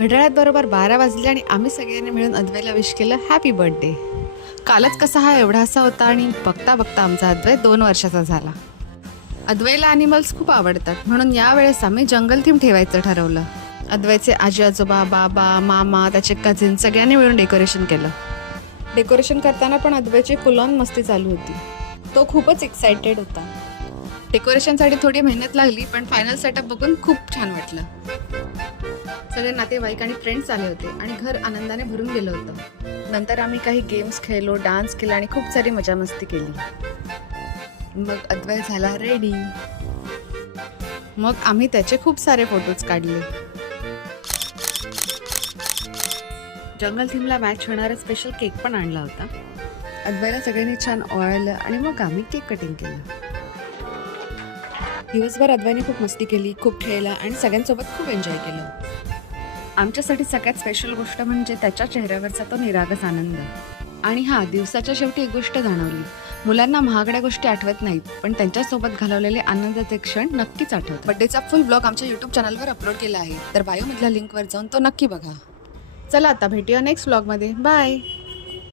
घड्याळात बरोबर 12 वाजले आणि आम्ही सगळ्यांनी मिळून अद्वैला विश केलं हॅपी बर्थडे. कालच कसा हा एवढासा होता आणि बघता बघता आमचा अद्वै 2 वर्षाचा झाला. अद्वैला ॲनिमल्स खूप आवडतात म्हणून यावेळेस आम्ही जंगल थीम ठेवायचं ठरवलं. अद्वैचे आजी आजोबा, बाबा, मामा, त्याचे कझिन सगळ्यांनी मिळून डेकोरेशन केलं. डेकोरेशन करताना पण अद्वैची फुल ऑन मस्ती चालू होती. तो खूपच एक्सायटेड होता. डेकोरेशनसाठी थोडी मेहनत लागली पण फायनल सेटअप बघून खूप छान वाटलं. सगळे नातेवाईक आणि फ्रेंड्स आले होते आणि घर आनंदाने भरून गेलं होतं. नंतर आम्ही काही गेम्स खेळलो, डान्स केला आणि खूप सारी मजा मस्ती केली. मग अद्वै झाला रेडी. मग आम्ही त्याचे खूप सारे फोटोज काढले. जंगल थीमला मॅच होणारा स्पेशल केक पण आणला होता. अद्वैला सगळ्यांनी छान ओवाळलं आणि मग आम्ही केक कटिंग केलं. दिवसभर अद्वैने खूप मस्ती केली, खूप खेळला आणि सगळ्यांसोबत खूप एन्जॉय केलं. आमच्यासाठी सगळ्यात स्पेशल गोष्ट म्हणजे त्याच्या चेहऱ्यावरचा तो निरागस आनंद. आणि दिवसाच्या शेवटी एक गोष्ट जाणवली, मुलांना महागड्या गोष्टी आठवत नाहीत पण त्यांच्यासोबत घालवलेले आनंदाचे क्षण नक्कीच आठवतात. बर्थडेचा फुल ब्लॉग आमच्या यूट्यूब चॅनलवर अपलोड केला आहे, तर बायोमधल्या लिंकवर जाऊन तो नक्की बघा. चला आता भेटूया नेक्स्ट ब्लॉगमध्ये. बाय.